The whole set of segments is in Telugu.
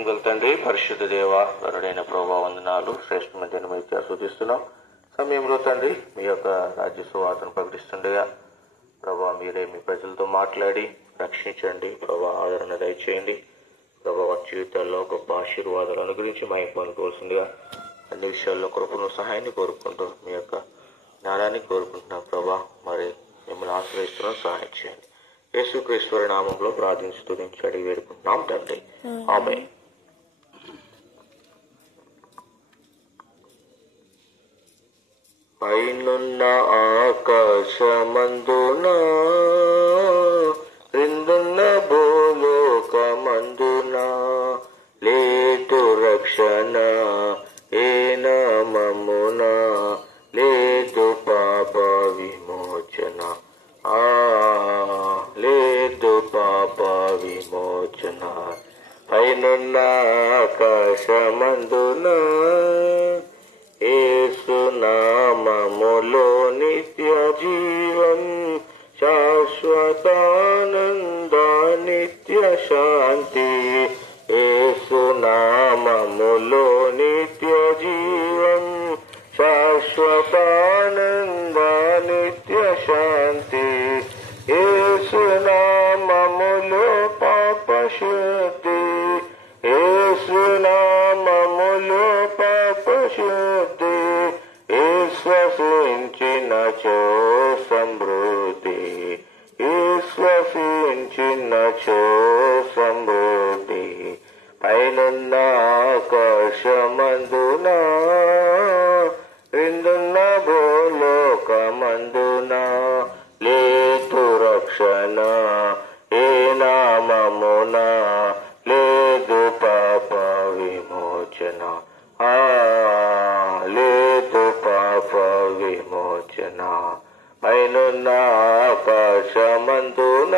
ప్రేమ గల తండ్రి, పరిశుద్ధ దేవ, వరుడైన ప్రభువా వందనాలు. శ్రేష్టమైన దినమైతే ఆస్వాదిస్తున్నాం. సమయంలో తండ్రి మీ యొక్క రాజ్య సువార్తను ప్రకటిస్తుండగా ప్రభువా మీరే మీ ప్రజలతో మాట్లాడి రక్షించండి. ప్రభువా ఆదరణ దయచేయండి. ప్రభువా జీవితాల్లో గొప్ప ఆశీర్వాదాలు అనుగురించి మా యొక్క అనుకోవాల్సిందిగా అన్ని విషయాల్లో కృపను సహాయాన్ని కోరుకుంటూ మీ యొక్క జ్ఞానాన్ని కోరుకుంటున్నాం. ప్రభువా మరి మిమ్మల్ని ఆశ్రయిస్తున్నాం, సహాయం చేయండి. యేసుక్రీస్తు నామంలో ప్రార్థించుతూ నుంచి అడిగి వేడుకుంటున్నాం తండ్రి, ఆమేన్. పైనున్న ఆకాశమందున క్రిందున్న భూలోకమందున లేదు రక్షణ ఏ నామమున, లేదు పాప విమోచన, లేదు పాప విమోచన. పైనున్న ఆకాశమందున యేసు నామములో నిత్య జీవం, శాశ్వతానంద నిత్య శాంతి. యేసు నామములో నిత్య జీవం, శాశ్వతానంద నిత్య శాంతి. యేసు నామములో పాప శుద్ధి, యేసు నామములో పాప శుద్ధి. విశ్వసించినచో సమృద్ధి, విశ్వసించినచో సమృద్ధి. పైనున్న ఆకాశమందున క్రిందున్న భూలోకమందున లేదు రక్షణ ఏ నామమున, లేదు పాప విమోచన, లేదు పాప విమోచన. పైనున్న ఆకాశమందున.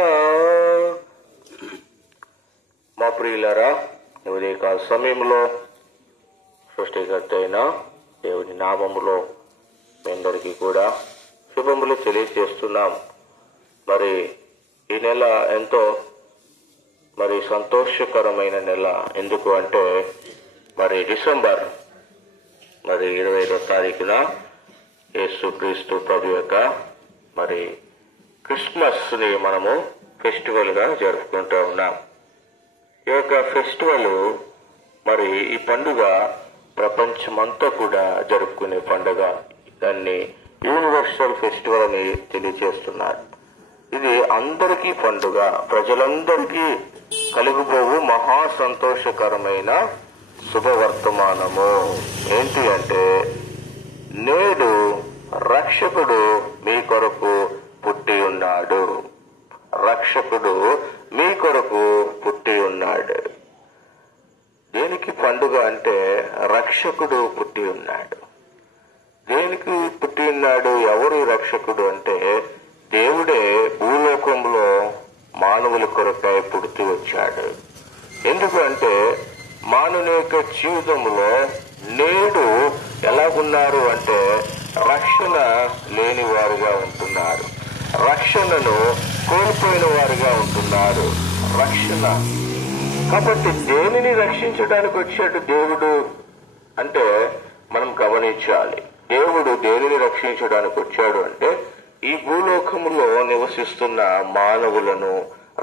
మా ప్రియులరా, ఉదయకాల సమయంలో సృష్టికర్త అయిన దేవుని నామములో మీ అందరికీ కూడా శుభములు తెలియజేస్తున్నాం. మరి ఈ నెల ఎంతో మరి సంతోషకరమైన నెల. ఎందుకు అంటే మరి డిసెంబర్ 25వ తారీఖున యేసుక్రీస్తు ప్రభు యొక్క మరి క్రిస్మస్ ని మనము ఫెస్టివల్ గా జరుపుకుంటూ ఉన్నాం. ఈ యొక్క ఫెస్టివల్ మరి ఈ పండుగ ప్రపంచమంతా కూడా జరుపుకునే పండుగ. దాన్ని యూనివర్సల్ ఫెస్టివల్ అని తెలియజేస్తున్నారు. ఇది అందరికీ పండుగ, ప్రజలందరికీ కలిగిపోవు మహా సంతోషకరమైన శుభవర్తమానము. ఏంటి అంటే నేడు రక్షకుడు మీ కొరకు పుట్టి ఉన్నాడు. రక్షకుడు మీ కొరకు పుట్టి ఉన్నాడు. దేనికి పండుగ అంటే రక్షకుడు పుట్టి ఉన్నాడు. దేనికి పుట్టి ఉన్నాడు? ఎవరు రక్షకుడు అంటే దేవుడే భూలోకంలో మానవుల కొరకై పుడుతూ వచ్చాడు. ఎందుకంటే మానవుని యొక్క జీవితంలో నేడు ఎలాగున్నారు అంటే రక్షణ లేని వారుగా ఉంటున్నారు, రక్షణను కోల్పోయిన వారుగా ఉంటున్నారు. రక్షణ కాబట్టి దేనిని రక్షించడానికి వచ్చాడు దేవుడు అంటే మనం గమనించాలి. దేవుడు దేనిని రక్షించడానికి వచ్చాడు అంటే ఈ భూలోకములో నివసిస్తున్న మానవులను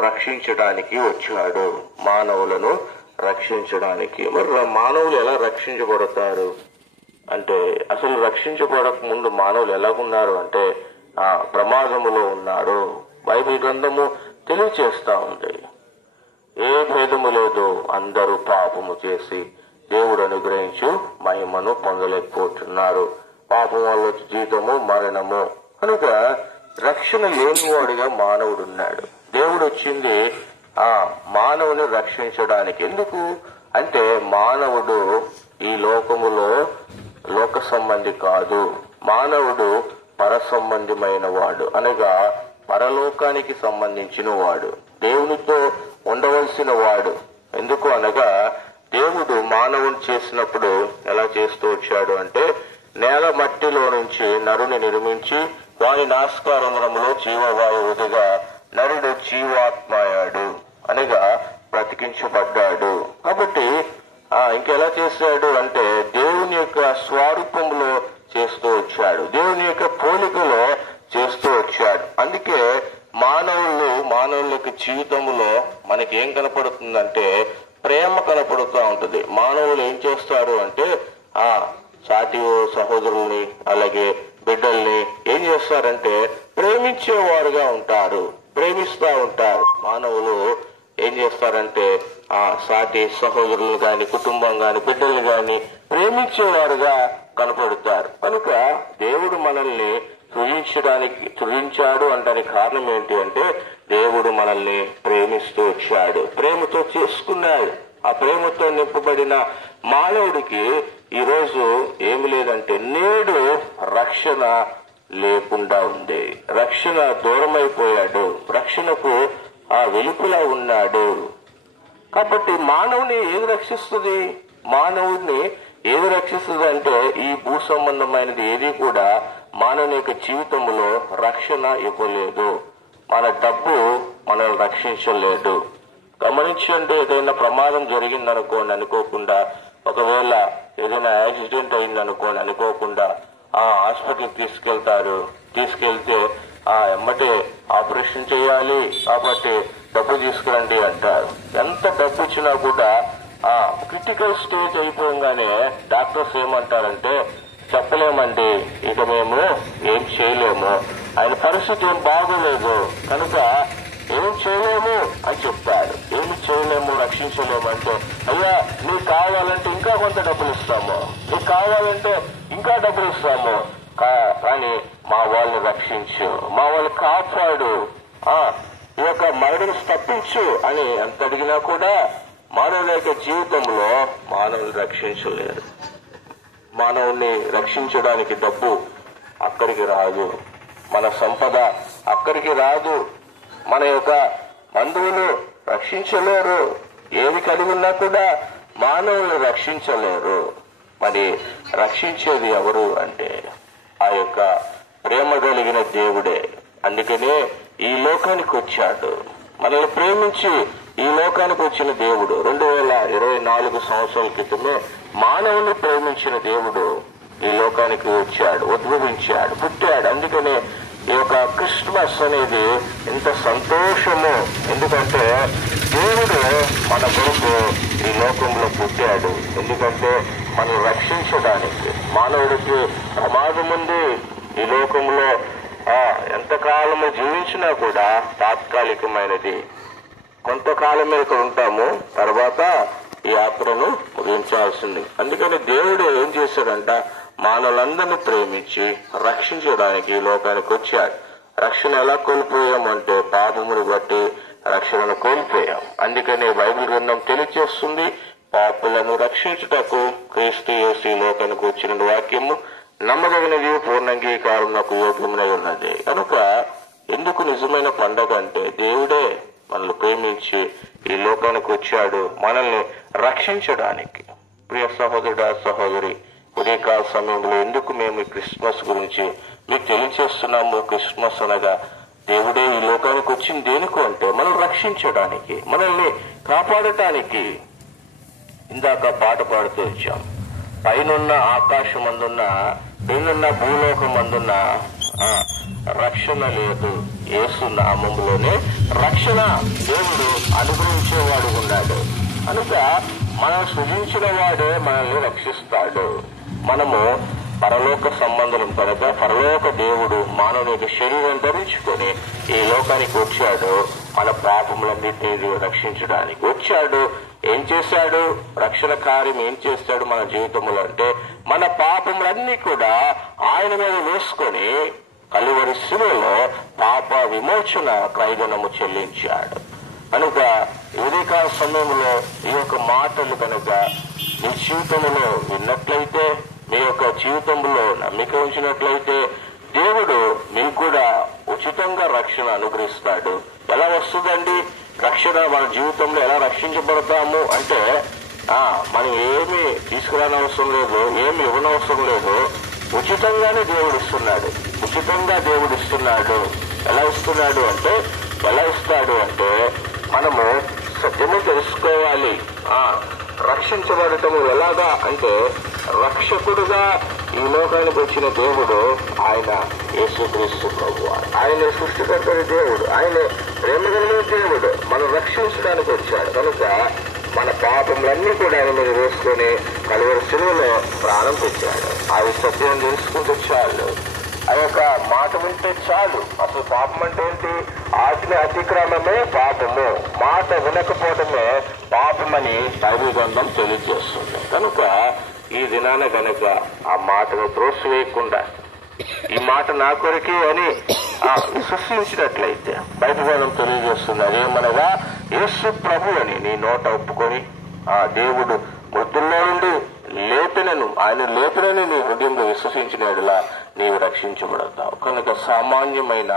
రక్షించడానికి వచ్చాడు. మానవులను రక్షించడానికి. మరి మానవులు ఎలా రక్షించబడతారు అంటే అసలు రక్షించబడక ముందు మానవులు ఎలాగున్నారు అంటే ప్రమాదములో ఉన్నారు. బైబిల్ గ్రంథము తెలియచేస్తా ఉంది. ఏ భేదము లేదు, అందరూ పాపము చేసి దేవుడు అనుగ్రహించు మహిమను పొందలేకపోతున్నారు. పాపం వల్ల జీతము మరణము. కనుక రక్షణ లేనివాడిగా మానవుడు ఉన్నాడు. దేవుడు వచ్చింది మానవుని రక్షించడానికి. ఎందుకు అంటే మానవుడు ఈ లోకములో లోక సంబంధి కాదు, మానవుడు పర సంబంధమైన వాడు, అనగా పరలోకానికి సంబంధించిన వాడు, దేవునితో ఉండవలసిన వాడు. ఎందుకు అనగా దేవుడు మానవుని చేసినప్పుడు ఎలా చేస్తూ వచ్చాడు అంటే నేల మట్టిలో నుంచి నరుని నిర్మించి వారి నాస్కారంలో జీవవాయువుగా నరుడు జీవాత్మయాడు, అనగా ప్రతి బ్రతికించబడ్డాడు. కాబట్టి ఇంకెలా చేశాడు అంటే దేవుని యొక్క స్వరూపంలో చేస్తూ వచ్చాడు, దేవుని యొక్క పోలికలో చేస్తూ వచ్చాడు. అందుకే మానవుల యొక్క జీవితంలో మనకి ఏం కనపడుతుందంటే ప్రేమ కనపడుతూ ఉంటుంది. మానవులు ఏం చేస్తారు అంటే సాటి సహోదరుల్ని అలాగే బిడ్డల్ని ఏం చేస్తారంటే ప్రేమించేవారుగా ఉంటారు, ప్రేమిస్తూ ఉంటారు. మానవులు ఏం చేస్తారంటే సాటి సహోదరులు గాని కుటుంబం గాని బిడ్డలు గాని ప్రేమించేవారుగా కనపడతారు. కనుక దేవుడు మనల్ని సృజించాడు అంటానికి కారణం ఏంటి అంటే దేవుడు మనల్ని ప్రేమిస్తూ వచ్చాడు, ప్రేమతో చేసుకున్నాడు. ఆ ప్రేమతో నింపబడిన మానవుడికి ఈ రోజు ఏమి లేదంటే నేడు రక్షణ లేకుండా ఉంది, రక్షణ దూరమైపోయాడు, రక్షణకు వెలుపులా ఉన్నాడు. కాబట్టి మానవుని ఏది రక్షిస్తుంది? మానవుడిని ఏది రక్షిస్తుంది అంటే ఈ భూ సంబంధమైనది ఏది కూడా మానవుని యొక్క జీవితంలో రక్షణ ఇవ్వలేదు. మన డబ్బు మనల్ని రక్షించలేదు. గమనించండి, ఏదైనా ప్రమాదం జరిగిందనుకోండి అనుకోకుండా, ఒకవేళ ఏదైనా యాక్సిడెంట్ అయిందనుకోండి అనుకోకుండా హాస్పిటల్కి తీసుకెళ్తే ఎమ్మటే ఆపరేషన్ చేయాలి కాబట్టి డబ్బు తీసుకురండి అంటారు. ఎంత డబ్బు ఇచ్చినా కూడా క్రిటికల్ స్టేజ్ అయిపోగానే డాక్టర్స్ ఏమంటారంటే చెప్పలేమండి, ఇక మేము ఏం చేయలేము, ఆయన పరిస్థితి ఏం బాగోలేదు కనుక ఏం చేయలేము అని చెప్తాడు. ఏమి చేయలేము, రక్షించలేము అంటే అయ్యా నీకు కావాలంటే ఇంకా కొంత డబ్బులు ఇస్తాము, నీకు కావాలంటే ఇంకా డబ్బులు ఇస్తాము, కానీ మా వాళ్ళని రక్షించు, మా వాళ్ళు కాపాడు, ఈ యొక్క మరణం తప్పించు అని ఎంత అడిగినా కూడా మానవుల యొక్క జీవితంలో మానవుని రక్షించలేరు. మానవుణ్ణి రక్షించడానికి డబ్బు అక్కడికి రాదు, మన సంపద అక్కడికి రాదు, మన యొక్క బంధువులు రక్షించలేరు, ఏది కలిగి ఉన్నా కూడా మానవుల్ని రక్షించలేరు. మరి రక్షించేది ఎవరు అంటే ఆ యొక్క ప్రేమ కలిగిన దేవుడే. అందుకనే ఈ లోకానికి వచ్చాడు, మనల్ని ప్రేమించి ఈ లోకానికి వచ్చిన దేవుడు 2024 సంవత్సరాల క్రితమే మానవుని ప్రేమించిన దేవుడు ఈ లోకానికి వచ్చాడు, ఉద్భవించాడు, పుట్టాడు. అందుకనే ఈ యొక్క క్రిస్మస్ అనేది ఎంత సంతోషము, ఎందుకంటే దేవుడు మన కొరకు ఈ లోకంలో పుట్టాడు. ఎందుకంటే మనం రక్షించడానికి. మానవుడికి ప్రమాదం ఉంది ఈ లోకంలో, ఎంతకాలము జీవించినా కూడా తాత్కాలికమైనది, కొంతకాలమే ఇక్కడ ఉంటాము, తర్వాత ఈ యాత్రను ముగించాల్సింది. అందుకని దేవుడు ఏం చేశాడంట, మానవులందరినీ ప్రేమించి రక్షించడానికి ఈ లోకానికి వచ్చాడు. రక్షణ ఎలా కోల్పోయామంటే పాపమును బట్టి రక్షణను కోల్పోయాం. అందుకని బైబిల్ గ్రంథం తెలియజేస్తుంది, పాపులను రక్షించుటకు క్రీస్తు యేసు ఈ లోకానికి వచ్చిన వాక్యము నమ్మదగినది, పూర్ణంగీకారంకు యోగ్యమునై ఉన్నది. కనుక ఎందుకు నిజమైన పండగ అంటే దేవుడే మనల్ని ప్రేమించి ఈ లోకానికి వచ్చాడు మనల్ని రక్షించడానికి. ప్రియ సహోదరుడా సహోదరి, ఉదయకాల సమయంలో ఎందుకు మేము క్రిస్మస్ గురించి మీకు తెలియజేస్తున్నాము? క్రిస్మస్ అనగా దేవుడే ఈ లోకానికి వచ్చింది దేనికో అంటే మనల్ని రక్షించడానికి, మనల్ని కాపాడటానికి. ఇందాక పాట పాడుతూ వచ్చాం, పైనున్న ఆకాశం అందున్న పైనున్న భూలోకం అందున్న రక్షణ లేదు, యేసు నామములోనే రక్షణ దేవుడు అనుగ్రహించేవాడు ఉన్నాడు. కనుక మనం సృజించిన వాడే మనల్ని రక్షిస్తాడు. మనము పరలోక సంబంధం కనుక పరలోక దేవుడు మానవుని శరీరం ధరించుకొని ఈ లోకానికి వచ్చాడు, మన పాపములన్నింటినీ రక్షించడానికి వచ్చాడు. ఏం చేశాడు? రక్షణ కార్యం ఏం చేస్తాడు మన జీవితంలో అంటే మన పాపములన్నీ కూడా ఆయన మీద వేసుకొని కలువరి శిలువలో పాప విమోచన క్రయధనము చెల్లించాడు. కనుక ఉదయకాల సమయంలో ఈ యొక్క మాటలు కనుక మీ జీవితంలో విన్నట్లయితే, మీ యొక్క జీవితంలో నమ్మిక ఉంచినట్లయితే దేవుడు మీకు కూడా ఉచితంగా రక్షణ అనుగ్రహిస్తాడు. ఎలా వస్తుందండి రక్షణ? మన జీవితంలో ఎలా రక్షించబడతాము అంటే మనం ఏమి తీసుకురానవసరం లేదు, ఏమి ఇవ్వనవసరం లేదు, ఉచితంగానే దేవుడు ఇస్తున్నాడు. ఉచితంగా దేవుడు ఇస్తున్నాడు. ఎలా ఇస్తున్నాడు అంటే మనము సత్యము తెలుసుకోవాలి. రక్షించబడటము ఎలాగా అంటే, రక్షకుడుగా ఈ లోకానికి వచ్చిన దేవుడు ఆయన యేసుక్రీస్తు ప్రభువు. ఆయన సృష్టికర్తని దేవుడు, ఆయన ప్రేమ కలిగిన దేవుడు, మనం రక్షించడానికి వచ్చాడు. కనుక మన పాపములన్నీ కూడా ఆయన మీద వేసుకొని కలువరి శిలువలో ప్రాణం తెచ్చాడు. ఆ సత్యం తెలుసుకుంటే చాలు, ఆ యొక్క మాట వింటే చాలు. అసలు పాపం అంటే ఏంటి? ఆజ్ఞ అతిక్రమమే పాపము, మాట వినకపోవడమే పాపమని బైబిల్ గ్రంథం తెలియజేస్తుంది. కనుక ఈ దినాన కనుక ఆ మాటను త్రోసివేయకుండా ఈ మాట నా కొరకే అని విశ్వసించినట్లయితే బైబిల్ గ్రంథం తెలియజేస్తుంది. అదేమనగా యేసు ప్రభు అని నీ నోట ఒప్పుకొని ఆ దేవుడు మృతుల్లో నుండి ఆయన లేపినని నీ హృదయంలో విశ్వసించినట్లా నీవు రక్షించబడతావు. కనుక సామాన్యమైన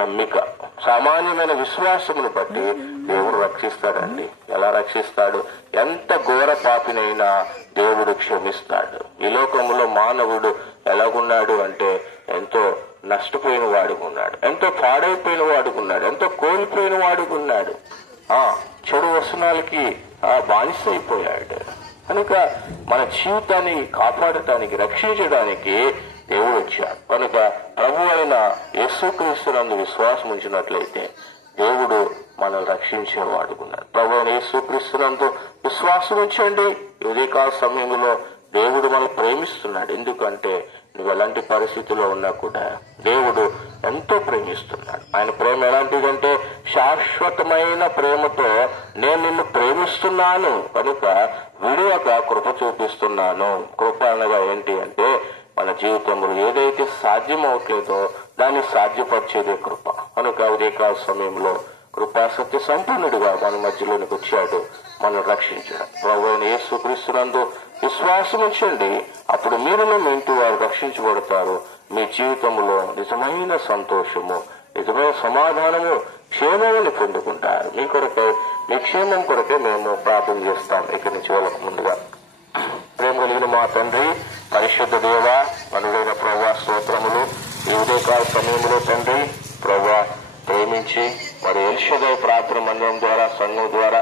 నమ్మిక, సామాన్యమైన విశ్వాసమును బట్టి దేవుడు రక్షిస్తాడండి. ఎలా రక్షిస్తాడు? ఎంత ఘోర పాపినైనా దేవుడు క్షమిస్తాడు. ఈ లోకంలో మానవుడు ఎలాగున్నాడు అంటే ఎంతో నష్టపోయిన వాడుకున్నాడు, ఎంతో పాడైపోయిన వాడుకున్నాడు, ఎంతో కోల్పోయిన వాడుకున్నాడు, చెడు వ్యసనాలకి బానిస అయిపోయాడు. కనుక మన జీవితాన్ని కాపాడటానికి, రక్షించడానికి దేవుడు వచ్చాడు. కనుక ప్రభు అయిన యేసుక్రీస్తునందు విశ్వాసం ఉంచినట్లయితే దేవుడు మనల్ని రక్షించేవాడుకున్నాడు. ప్రభు అయిన యేసుక్రీస్తునందు విశ్వాసం ఉంచండి. ఉదయకాల సమయంలో దేవుడు మనల్ని ప్రేమిస్తున్నాడు. ఎందుకంటే నువ్వు ఎలాంటి పరిస్థితుల్లో ఉన్నా కూడా దేవుడు ఎంతో ప్రేమిస్తున్నాడు. ఆయన ప్రేమ ఎలాంటిదంటే శాశ్వతమైన ప్రేమతో నేను నిన్ను ప్రేమిస్తున్నాను, కనుక విడియక కృప చూపిస్తున్నాను. కృప అనగా ఏంటి అంటే మన జీవితంలో ఏదైతే సాధ్యమవట్లేదో దాన్ని సాధ్యపరిచేదే కృప. కనుక ఉదయకాల సమయంలో కృపా సత్య సంపన్నుడిగా మన మధ్యలోనికి వచ్చాడు, మనం రక్షించాడు. ప్రభువైన యేసుక్రీస్తునందు విశ్వాసం ఉంచండి, అప్పుడు మీరును మీ ఇంటి వారు రక్షించబడతారు. మీ జీవితంలో నిజమైన సంతోషము, నిజమైన సమాధానము, క్షేమాన్ని పొందుకుంటారు. మీ కొరకే, మీ క్షేమం కొరకే మేము ప్రార్థన చేస్తాం. ఇక్కడి నుంచి వాళ్ళకు ముందుగా ప్రేమ కలిగిన మా తండ్రి, పరిశుద్ధ దేవ, అనుడైన ప్రభువా స్తోత్రములు. ఈ ఉదయకాల సమయంలో తండ్రి ప్రభువా ప్రేమించి ఎల్షదాయి ప్రార్థన మందిరం ద్వారా, సంఘం ద్వారా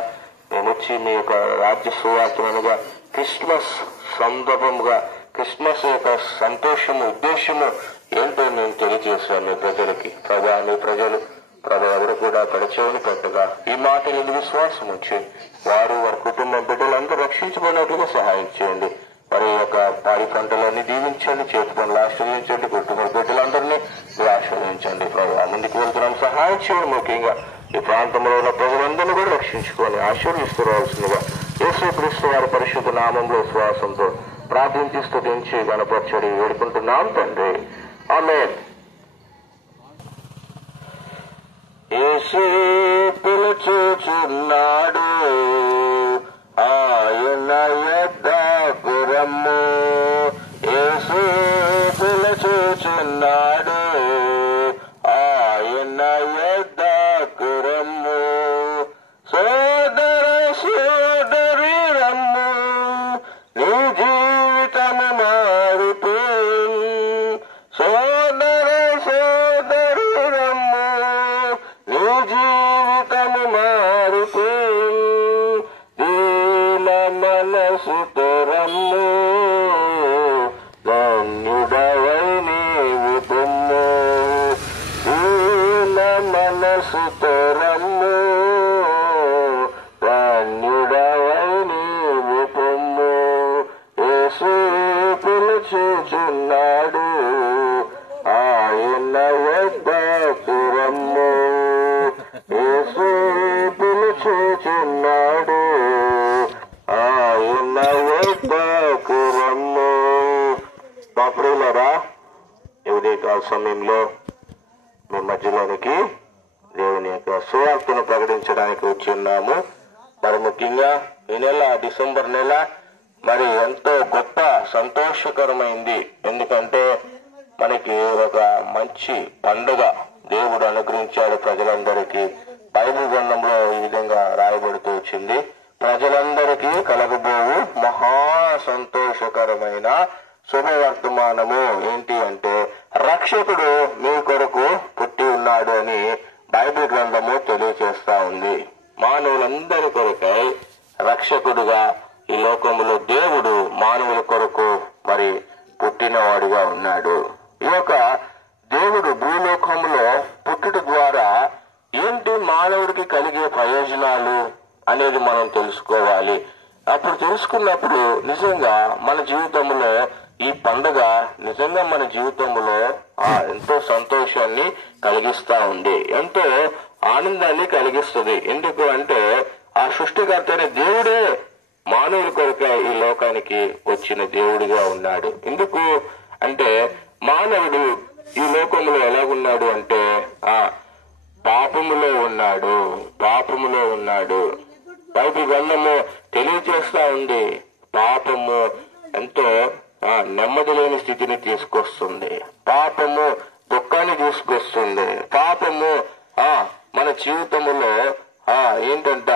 మేము వచ్చి మీ యొక్క రాజ్య సువార్తనుగా క్రిస్మస్ సందర్భముగా, క్రిస్మస్ యొక్క సంతోషము, ఉద్దేశము ఏంటో మేము తెలియజేశాం మీ ప్రజలకి. మీ ప్రజలు ఎవరు కూడా కడచేవని పెట్టగా ఈ మాటలను విశ్వాసం ఉంచి వారు, వారి కుటుంబం, బిడ్డలందరూ రక్షించబడినట్లుగా సహాయం చేయండి. వారి యొక్క పాడి పంటలన్నీ దీవించండి, చేతి పనులు ఆశ్రయించండి, కుటుంబ బిడ్డలందరినీ మీరు ఆశ్రయించండి. ముందుకు వెళ్తున్నాం, సహాయం చేయండి. ముఖ్యంగా ఈ ప్రాంతంలో ఉన్న ప్రజలందరినీ కూడా రక్షించుకొని ఆశీర్వదిస్తూ రావాల్సిందిగా యేసుక్రీస్తు వారి పరిశుద్ధ నామంలో విశ్వాసంతో ప్రార్థించి స్తుతించి గణపరచడి వేడుకుంటున్నాం తండ్రి. ఆమేన్. యేసు పిలుచుచున్నాడు, ఆయన యొద్దకు రమ్ము. యేసు పిలుచుచున్నాడు, ఆయన యొద్దకు రమ్ము. సోదర సోదరి రమ్ము, నీ జీవితము మారిపోయి. సోదర సోదరి రమ్ము, నీ జీవితము మారిపోయి. దీన మనసుతో రమ్ము, ధన్యుడవై నీవు పొమ్ము. దీన మనసుతో రమ్ము, ధన్యుడవై నీవు పొమ్ము. యేసు పిలుచుచున్నాడు, ఆయన యొద్దకు రమ్ము. యేసు పిలుచుచున్నాడు, ఆయన యొద్దకు రమ్ము. మా ప్రియులారా, ఈ ఉదయకాల సమయంలో మీ మధ్యలోనికి దేవుని యొక్క సువార్తను ప్రకటించడానికి వచ్చి ఉన్నాము. ముఖ్యంగా ఈ నెల, డిసెంబర్ నెల ఎంతో గొప్ప సంతోషకరమైంది. ఎందుకంటే మనకి ఒక మంచి పండుగ దేవుడు అనుగ్రహించాడు ప్రజలందరికీ. బైబిల్ గ్రంథంలో ఈ విధంగా రాయబడుతూ వచ్చింది, ప్రజలందరికీ కలగబోవు మహా సంతోషకరమైన శుభవర్తమానము ఏంటి అంటే రక్షకుడు మీ కొరకు పుట్టి ఉన్నాడు అని బైబిల్ గ్రంథము తెలియజేస్తా ఉంది. మనందరి కొరకై రక్షకుడుగా ఈ లోకములో దేవుడు మానవుల కొరకు మరి పుట్టినవాడుగా ఉన్నాడు. ఈ యొక్క దేవుడు భూలోకములో పుట్టుట ద్వారా ఏంటి మానవుడికి కలిగే ప్రయోజనాలు అనేది మనం తెలుసుకోవాలి. అప్పుడు తెలుసుకున్నప్పుడు నిజంగా మన జీవితంలో ఈ పండుగ నిజంగా మన జీవితంలో ఎంతో సంతోషాన్ని కలిగిస్తా ఉంది, ఎంతో ఆనందాన్ని కలిగిస్తుంది. ఎందుకు అంటే ఆ సృష్టికర్త అయిన దేవుడే మానవుల కొరకే ఈ లోకానికి వచ్చిన దేవుడిగా ఉన్నాడు. ఎందుకు అంటే మానవుడు ఈ లోకంలో ఎలాగున్నాడు అంటే పాపములో ఉన్నాడు. బైబిల్ గ్రంథము తెలియజేస్తా ఉంది, పాపము ఎంతో నెమ్మది లేని స్థితిని తీసుకొస్తుంది, పాపము దుఃఖాన్ని తీసుకొస్తుంది, పాపము మన జీవితంలో ఏంటంట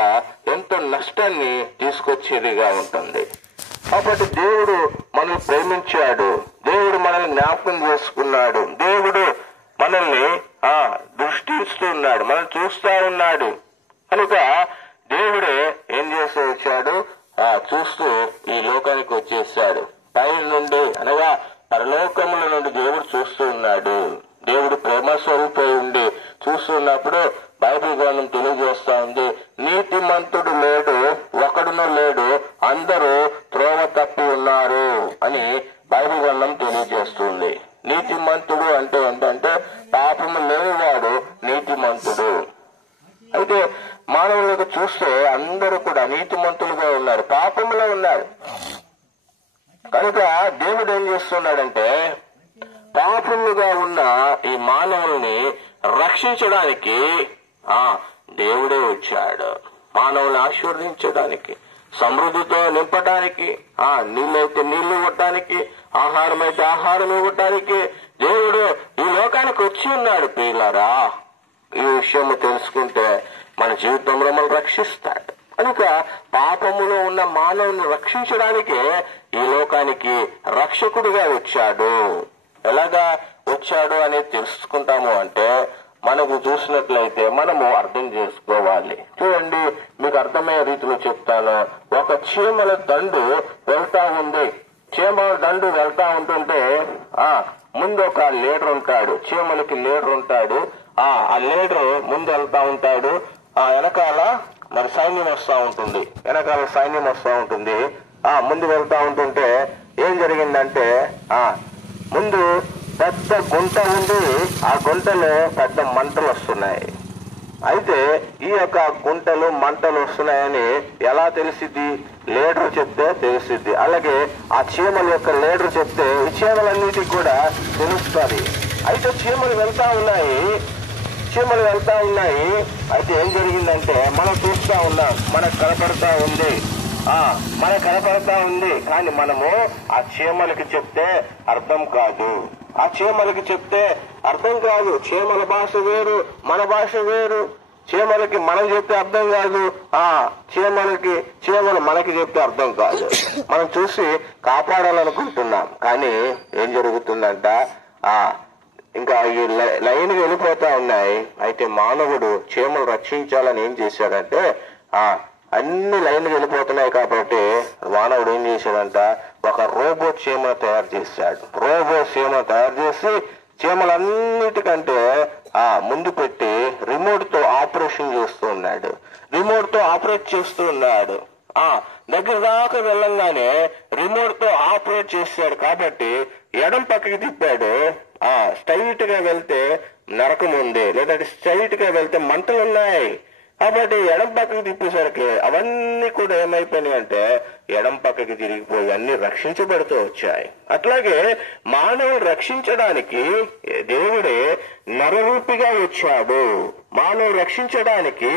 ఎంతో నష్టాన్ని తీసుకొచ్చేదిగా ఉంటుంది. కాబట్టి దేవుడు మనల్ని ప్రేమించాడు, దేవుడు మనల్ని జ్ఞాపకం చేసుకున్నాడు, దేవుడు మనల్ని దృష్టిస్తూ ఉన్నాడు, మనం చూస్తా ఉన్నాడు. కనుక దేవుడే ఏం చేస్తూ వచ్చాడు, చూస్తూ ఈ లోకానికి వచ్చేసాడు. పై నుండి అనగా పరలోకముల నుండి దేవుడు చూస్తూ ఉన్నాడు. దేవుడు ప్రేమ స్వరూపై ఉండి చూస్తున్నప్పుడు బైబిల్ గ్రంథం తెలియజేస్తా ఉంది, నీతిమంతుడు లేడు, ఒకడునూ లేడు, అందరూ త్రోవ తప్పి ఉన్నారు అని బైబిల్ గ్రంథం తెలియజేస్తుంది. నీతిమంతుడు అంటే ఏంటంటే పాపము లేనివాడు నీతిమంతుడు. అయితే మానవులకు చూస్తే అందరూ కూడా నీతిమంతులుగా ఉన్నారు, పాపములో ఉన్నారు. కనుక దేవుడు ఏం చేస్తున్నాడంటే పాపములుగా ఉన్న ఈ మానవుల్ని రక్షించడానికి దేవుడే వచ్చాడు. మానవుల్ని ఆశీర్వదించడానికి, సమృద్ధితో నింపడానికి, నీళ్ళైతే నీళ్లు ఇవ్వటానికి, ఆహారం అయితే ఆహారం ఇవ్వటానికి దేవుడు ఈ లోకానికి వచ్చి ఉన్నాడు. ప్రియులారా, ఈ విషయం తెలుసుకుంటే మన జీవితంలో మనం రక్షిస్తాడు. కనుక పాపములో ఉన్న మానవుని రక్షించడానికే ఈ లోకానికి రక్షకుడిగా వచ్చాడు. ఎలాగా వచ్చాడు అనేది తెలుసుకుంటాము అంటే మనకు చూసినట్లయితే మనము అర్థం చేసుకోవాలి. చూడండి, మీకు అర్థమయ్యే రీతిలో చెప్తాను. ఒక చీమల దండు వెళ్తా ఉంది. చీమల దండు వెళ్తా ఉంటుంటే ముందు ఒక లీడర్ ఉంటాడు, చీమలకి లీడర్ ఉంటాడు. ఆ లీడర్ ముందు వెళ్తా ఉంటాడు, వెనకాల మరి సైన్యం వస్తా ఉంటుంది. ముందు వెళ్తా ఉంటుంటే ఏం జరిగిందంటే ముందు పెద్ద గుంట ఉంది, ఆ గుంటలో పెద్ద మంటలు వస్తున్నాయి. అయితే ఈ యొక్క గుంటలు మంటలు వస్తున్నాయని ఎలా తెలిసిద్ది? లీడర్ చెప్తే తెలిసిద్ది. అలాగే ఆ చీమల యొక్క లీడర్ చెప్తే ఈ చీమలన్నిటికీ కూడా తెలుస్తుంది. అయితే చీమలు వెళ్తా ఉన్నాయి. అయితే ఏం జరిగిందంటే మనం చూస్తా ఉన్నాం, మనకు కనపడతా ఉంది. కానీ మనము ఆ చీమలకి చెప్తే అర్థం కాదు. చీమల భాష వేరు, మన భాష వేరు. చీమలకి మనం చెప్తే అర్థం కాదు, చీమలు మనకి చెప్తే అర్థం కాదు. మనం చూసి కాపాడాలనుకుంటున్నాం, కానీ ఏం జరుగుతుందంట ఇంకా ఈ లైన్ వెళ్ళిపోతా ఉన్నాయి. అయితే మానవుడు చీమలు రక్షించాలని ఏం చేశాడంటే అన్ని లైన్లు వెళ్ళిపోతున్నాయి కాబట్టి మానవుడు ఏం చేశాడంట ఒక రోబో చీమను తయారు చేసి చీమలన్నిటికంటే ముందు పెట్టి రిమోట్ తో ఆపరేషన్ చేస్తూ ఉన్నాడు. దగ్గర దాకా వెళ్ళంగానే రిమోట్ తో ఆపరేట్ చేశాడు కాబట్టి ఎడం పక్కకి తిప్పాడు. స్ట్రైట్ గా వెళ్తే నరకం ఉంది, లేదంటే స్ట్రైట్ గా వెళ్తే మంటలు ఉన్నాయి. కాబట్టి ఎడం పక్కకి తిప్పేసరికి అవన్నీ కూడా ఏమైపోయినాయి అంటే ఎడం పక్కకి తిరిగిపోయి అన్ని రక్షించబడుతూ వచ్చాయి. అట్లాగే మానవుడు రక్షించడానికి దేవుడే నరరూపిగా వచ్చాడు. మానవుడు రక్షించడానికి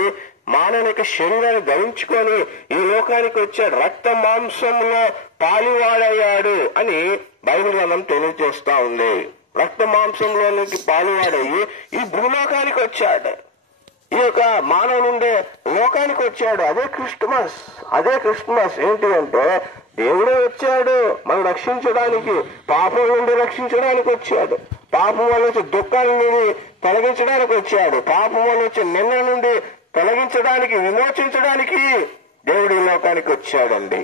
మానవుని యొక్క శరీరాన్ని ధరించుకొని ఈ లోకానికి వచ్చాడు, రక్త మాంసంలో పాలువాడయ్యాడు అని బైబిల్ గ్రంథం తెలియజేస్తా ఉంది. రక్త మాంసంలోనికి పాలువాడయ్యి ఈ భూలోకానికి వచ్చాడు, ఈ యొక్క మానవులు ఉండే లోకానికి వచ్చాడు. అదే క్రిస్మస్ ఏంటి అంటే దేవుడే వచ్చాడు మనం రక్షించడానికి, పాపం నుండి రక్షించడానికి వచ్చాడు, పాపం వల్ల వచ్చే దుఃఖాల నుండి తొలగించడానికి వచ్చాడు, పాపం వల్ల వచ్చే నింద నుండి తొలగించడానికి, విమోచించడానికి దేవుడు ఈ లోకానికి వచ్చాడండి.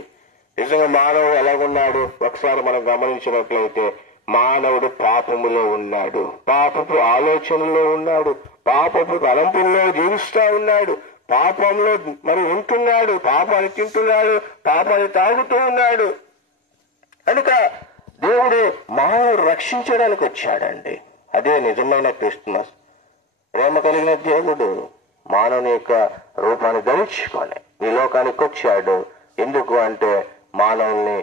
నిజంగా మానవుడు ఎలాగున్నాడు ఒకసారి మనం గమనించినట్లయితే, మానవుడు పాపములో ఉన్నాడు, పాపపు ఆలోచనలో ఉన్నాడు, పాపపు తలంపుల్లో జీవిస్తా ఉన్నాడు, పాపంలో మరి ఉంటున్నాడు, పాపాన్ని తింటున్నాడు, పాపాన్ని తాగుతూ ఉన్నాడు. కనుక దేవుడు మానవుడు రక్షించడానికి వచ్చాడండి. అదే నిజమైన క్రిస్మస్. ప్రేమ కలిగిన దేవుడు మానవుని యొక్క రూపాన్ని ధరించుకొని ఈ లోకానికి వచ్చాడు. ఎందుకు అంటే మానవుల్ని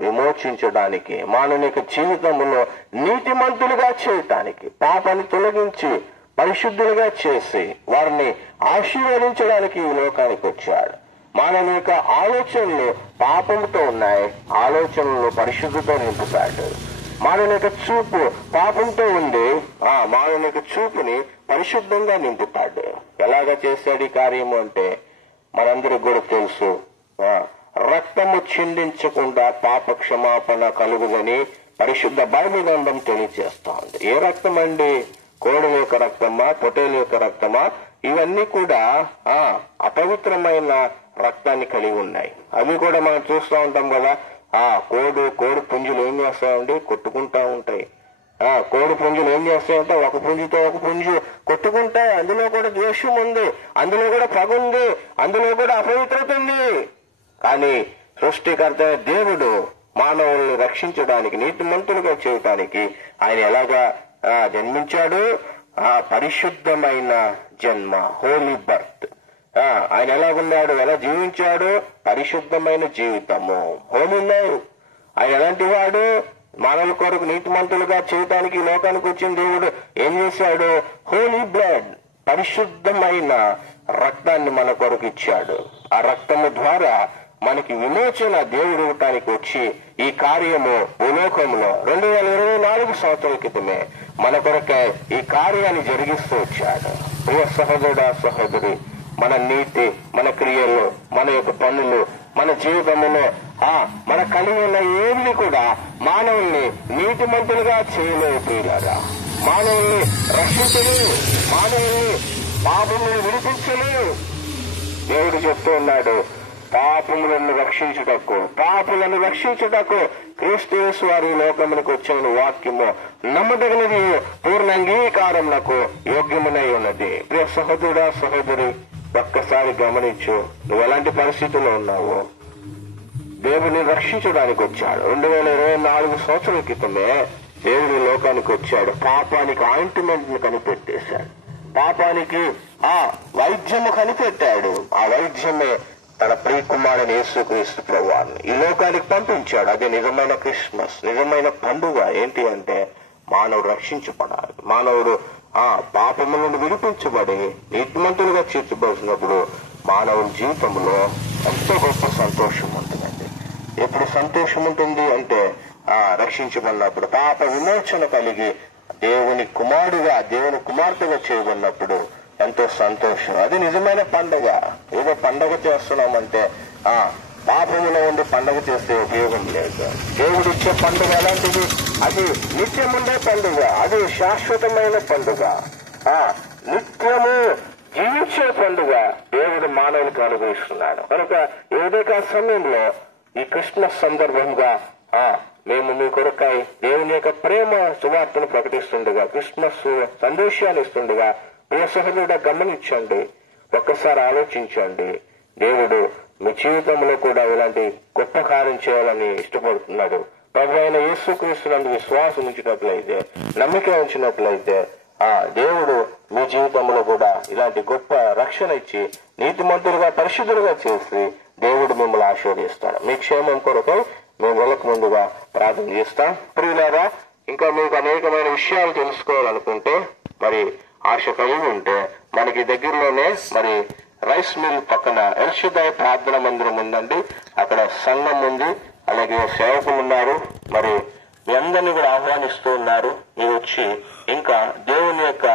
విమోచించడానికి, మానవుని యొక్క జీవితంలో నీతిమంతులుగా చేయటానికి, పాపాన్ని తొలగించి పరిశుద్ధులుగా చేసి వారిని ఆశీర్వదించడానికి ఈ లోకానికి వచ్చాడు. మానవుని యొక్క ఆలోచనలు పాపంతో ఉన్నాయి, ఆలోచనలు పరిశుద్ధితో నింపుతాడు. మానవుని యొక్క చూపు పాపంతో ఉంది, మానవుని యొక్క చూపుని పరిశుద్ధంగా నింపుతాడు. ఎలాగా చేశాడు ఈ కార్యము అంటే మనందరికి కూడా తెలుసు. రక్తము చిందించకుండా పాప క్షమాపణ కలుగుదని పరిశుద్ధ బైబిల్ గ్రంథం తెలియజేస్తా ఉంది. ఏ రక్తం అండి? కోడల యొక్క రక్తమా, పొట్టేల యొక్క రక్తమా? ఇవన్నీ కూడా అపవిత్రమైన రక్తాన్ని కలిగి ఉన్నాయి. అవి కూడా మనం చూస్తూ ఉంటాం కదా. కోడి పుంజులు ఏం చేస్తాయండి? కొట్టుకుంటా ఉంటాయి. కోడి పుంజులు ఏం చేస్తాయంటే ఒక పుంజుతో ఒక పుంజు కొట్టుకుంటాయి. అందులో కూడా ద్వేషం ఉంది, అందులో కూడా పగ ఉంది, అందులో కూడా అపవిత్రత ఉంది. కానీ సృష్టికర్త దేవుడు మానవుల్ని రక్షించడానికి, నీతిమంతులుగా చేయటానికి ఆయన ఎలాగా జన్మించాడు? పరిశుద్ధమైన జన్మ, హోలీ బర్త్. ఆయన ఎలాగున్నాడు, ఎలా జీవించాడు? పరిశుద్ధమైన జీవితము, హోలీ లైఫ్. ఆయన ఎలాంటి వాడు? మానవుల కొరకు నీతిమంతులుగా చేయటానికి ఈ లోకానికి వచ్చిన దేవుడు ఏం చేశాడు? హోలీ బ్లడ్, పరిశుద్ధమైన రక్తాన్ని మన కొరకు ఇచ్చాడు. ఆ రక్తము ద్వారా మనకి విమోచన దేవుడు ఇవ్వటానికి వచ్చి ఈ కార్యము భూలోకంలో 2024 సంవత్సరాల క్రితమే మన కొరకే ఈ కార్యాన్ని జరిగిస్తూ వచ్చాడు. ప్రియ సహోదరుడా, సహోదరి, మన నీతి, మన క్రియలు, మన యొక్క పనులు, మన జీవితంలో మన కలిగిన ఏమి కూడా మానవుల్ని నీతిమంతులుగా చేయలేవు. ప్రియులారా, మానవుల్ని రక్షించలేవు, మానవుల్ని పాపములను విడిపించలేవు. దేవుడు చెప్తూ ఉన్నాడు, పాపులను రక్షించుటకు క్రీస్తు యేసు వారి లోకములకు వచ్చిన వాక్యము నమ్మదగినది, పూర్ణ అంగీకారమునకు యోగ్యమునై ఉన్నది. ప్రియ సహోదరుడా, సహోదరి, ఒక్కసారి గమనించు, నువ్వు ఎలాంటి పరిస్థితుల్లో ఉన్నావు. దేవుడిని రక్షించడానికి వచ్చాడు. 2024 సంవత్సరాల క్రితమే దేవుడి లోకానికి వచ్చాడు. పాపానికి ఆయింట్మెంట్ ని కనిపెట్టేశాడు, పాపానికి వైద్యము కనిపెట్టాడు. ఆ వైద్యమే తన ప్రియ కుమారుని యేసుక్రీస్తు ప్రభువారిని ఈ లోకానికి పంపించాడు. అదే నిజమైన క్రిస్మస్, నిజమైన పండుగ. ఏంటి అంటే మానవుడు రక్షించబడాలి, మానవుడు పాపము నుండి విడిపించబడి నీతిమంతులుగా తీర్చబడినప్పుడు మానవుని జీవితంలో ఎంతో గొప్ప సంతోషం ఉంటుందండి. ఎప్పుడు సంతోషం ఉంటుంది అంటే రక్షించబడినప్పుడు, పాప విమోచన కలిగి దేవుని కుమారుడుగా, దేవుని కుమార్తెగా చేయబడినప్పుడు ఎంతో సంతోషం. అది నిజమైన పండుగ. ఏదో పండుగ చేస్తున్నామంటే పాపములో ఉండి పండుగ చేస్తే ఉపయోగం లేదు. దేవుడు ఇచ్చే పండుగ అలాంటిది, అది నిత్యముండే పండుగ, అది శాశ్వతమైన పండుగ, నిత్యము జీవించే పండుగ దేవుడు మానవులకు అనుగ్రహిస్తున్నాడు. కనుక ఏదైనా సమయంలో ఈ క్రిస్మస్ సందర్భంగా మేము మీ కొరకై దేవుని యొక్క ప్రేమ సువార్తను ప్రకటిస్తుండగా, క్రిస్మస్ సందేశాన్ని ఇస్తుండగా మీ సహోదరుడా గమనించండి, ఒక్కసారి ఆలోచించండి. దేవుడు మీ జీవితంలో కూడా ఇలాంటి గొప్ప కార్యం చేయాలని ఇష్టపడుతున్నాడు. ప్రభు అయిన యేసుక్రీస్తునందు విశ్వాసం ఉంచినట్లయితే, నమ్మిక ఉంచినట్లయితే దేవుడు మీ జీవితంలో కూడా ఇలాంటి గొప్ప రక్షణ ఇచ్చి నీతిమంతులుగా, పరిశుద్ధులుగా చేసి దేవుడు మిమ్మల్ని ఆశీర్వదిస్తాడు. మీ క్షేమం కొరకు మేము వెళ్ళక ముందుగా ప్రార్థన చేస్తాం. ప్రియులారా, ఇంకా మీకు అనేకమైన విషయాలు తెలుసుకోవాలనుకుంటే, మరి ఆశ కలిగి ఉంటే, మనకి దగ్గరలోనే మరి రైస్ మిల్ పక్కన ఎల్షుదాయ్ ప్రార్థన మందిరం ఉందండి. అక్కడ సంఘం ఉంది, అలాగే సేవకులు ఉన్నారు. మరి మీ అందరినీ కూడా ఆహ్వానిస్తూ ఉన్నారు. మీరు వచ్చి ఇంకా దేవుని యొక్క